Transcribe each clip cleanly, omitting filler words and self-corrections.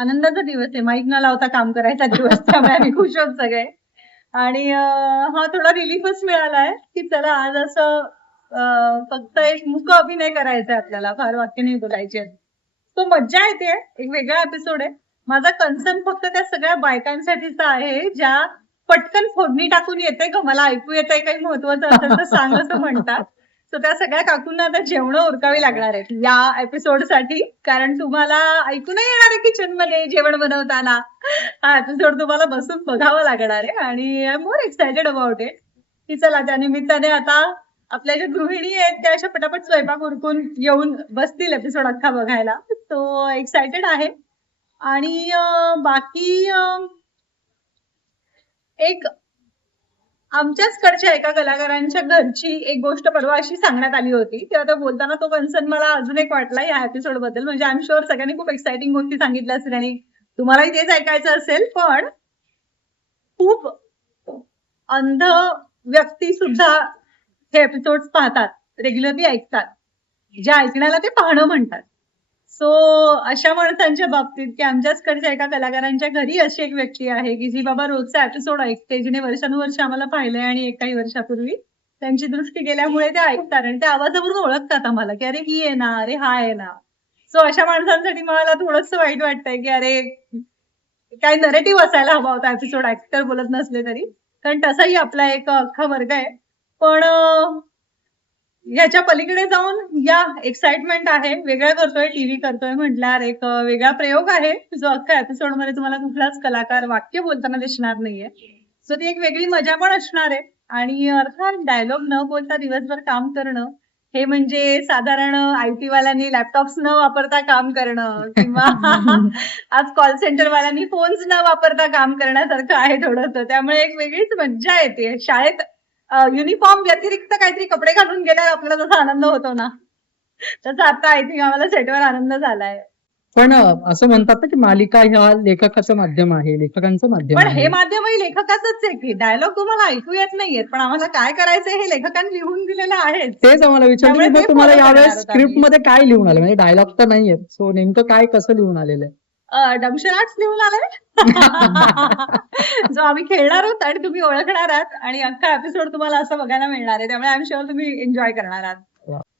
आनंदाचा दिवस आहे. माईक न लावता काम करायचा दिवस. त्यामुळे आम्ही खुश आहोत सगळे. आणि हा थोडा रिलीफच मिळालाय की चला आज असं फक्त एक मूक अभिनय करायचा आहे आपल्याला, फार वाक्य नाही बोलायचे. तो मज्जा येते, एक वेगळा एपिसोड आहे. माझा कन्सर्न फक्त त्या सगळ्या बायकांसाठीचा आहे ज्या पटकन फोडणी टाकून येते का मला ऐकू येतंय काही महत्वाचं असेल तर सांग असं म्हणतात. तर त्या सगळ्या काकूंना आता जेवणं उरकावी लागणार आहेत या एपिसोडसाठी, कारण तुम्हाला ऐकू नाही येणार आहे किचन मध्ये जेवण बनवताना. हा एपिसोड तुम्हाला बसून बघावं लागणार आहे आणि I am more excited about it. की चला त्या निमित्ताने आता आपल्या ज्या गृहिणी आहेत त्या अशा पटापट स्वयंपाक उरकून येऊन बसतील एपिसोड अख्खा बघायला. तो एक्सायटेड आहे. आणि बाकी एक आमच्याच कडच्या एका कलाकारांच्या घरची एक गोष्ट परवा अशी सांगण्यात आली होती की आता बोलताना तो कन्सर्न मला अजून एक वाटला या एपिसोड बद्दल. म्हणजे आय एम शुअर सगळ्यांनी खूप एक्साइटिंग गोष्टी सांगितल्या असतील आणि तुम्हालाही तेच ऐकायचं असेल. पण खूप अंध व्यक्ती सुद्धा हे एपिसोड पाहतात, रेग्युलरली ऐकतात. ज्या ऐकण्याला ते पाहणं म्हणतात. सो अशा माणसांच्या बाबतीत की आमच्याचकडच्या एका कलाकारांच्या घरी अशी एक व्यक्ती आहे की जी बाबा रोजचा एपिसोड ऐकते, जिने वर्षानुवर्ष आम्हाला पाहिलंय आणि काही वर्षापूर्वी त्यांची दृष्टी गेल्यामुळे ते ऐकतात आणि त्या आवाजावरून ओळखतात आम्हाला की अरे ही आहे ना, अरे हा आहे ना. सो अशा माणसांसाठी मला थोडंसं वाईट वाटतंय की अरे काय नरेटिव्ह असायला हवा होता एपिसोड, ऍक्टर बोलत नसले तरी, कारण तसाही आपला एक अख्खा वर्ग आहे. पण ह्याच्या पलीकडे जाऊन या एक्साइटमेंट आहे. वेगळं करतोय, टीव्ही करतोय म्हटल्यावर एक वेगळा प्रयोग आहे जो अख्खा एपिसोड मध्ये तुम्हाला कुठलाच कलाकार वाक्य बोलताना दिसणार नाहीये. सो ती एक वेगळी मजा पण असणार आहे. आणि अर्थात डायलॉग न बोलता दिवसभर काम करणं हे म्हणजे साधारण आयटी वाल्यांनी लॅपटॉप्स न वापरता काम करणं किंवा आज कॉल सेंटर वाल्यांनी फोन्स न वापरता काम करण्यासारखं आहे थोडंसं. त्यामुळे एक वेगळीच मज्जा येते. शाळेत युनिफॉर्म व्यतिरिक्त काहीतरी कपडे घालून गेल्यावर आपल्याला जसा आनंद होतो ना, तसा आता आय थिंक आम्हाला सेटवर आनंद झालाय. पण असं म्हणतात ना की मालिका ह्या लेखकाचं माध्यम आहे, लेखकांचं माध्यम पण आहे. हे माध्यमही लेखकाचंच आहे की डायलॉग तुम्हाला ऐकू येत नाहीयेत, पण आम्हाला काय करायचंय हे लेखकांनी लिहून दिलेलं आहे. तेच आम्हाला विचारलं की त्यामुळे मग ते तुम्हाला follow यावेळेस करणार आहोत स्क्रिप्ट आम्ही. मध्ये काय लिहून आलं, म्हणजे डायलॉग तर नाहीयेत, सो नेमकं काय कसं लिहून आलेलं आहे? डमशराट्स लिहून आलाय जो आम्ही खेळणार आहोत आणि तुम्ही ओळखणार आहात आणि अख्खा एपिसोड तुम्हाला असं बघायला मिळणार आहे. त्यामुळे आय एम शुअर तुम्ही एन्जॉय करणार आहात.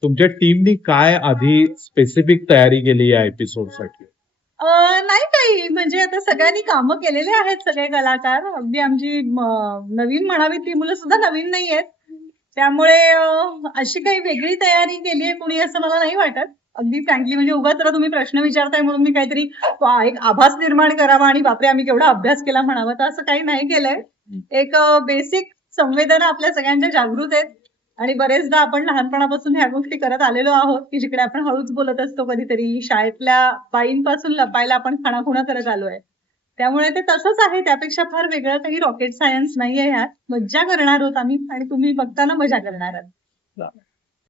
तुमच्या टीमनी काय आधी स्पेसिफिक तयारी केली या एपिसोडसाठी? नाही काही, म्हणजे आता सगळ्यांनी कामं केलेले आहेत सगळे कलाकार. अगदी आमची नवीन म्हणावी ती मुलं सुद्धा नवीन नाहीयेत. त्यामुळे अशी काही वेगळी तयारी केली आहे कुणी असं मला नाही वाटत. अगदी फ्रँकली, म्हणजे उगाच जरा तुम्ही प्रश्न विचारताय म्हणून मी काहीतरी एक आभास निर्माण करावा आणि बापरे आम्ही केवढा अभ्यास केला म्हणावं, तर असं काही नाही केलंय. एक बेसिक संवेदना आपल्या सगळ्यांच्या जागृत आहेत आणि बरेचदा आपण लहानपणापासून ह्या गोष्टी करत आलेलो आहोत की जिकडे आपण हळूच बोलत असतो कधीतरी, शाळेतल्या बाईंपासून लपायला आपण खाणाखुणा करत आलोय. त्यामुळे ते तसंच आहे, त्यापेक्षा फार वेगळं काही रॉकेट सायन्स नाहीये ह्यात. मज्जा करणार आहोत आम्ही आणि तुम्ही बघताना मजा करणार आहात.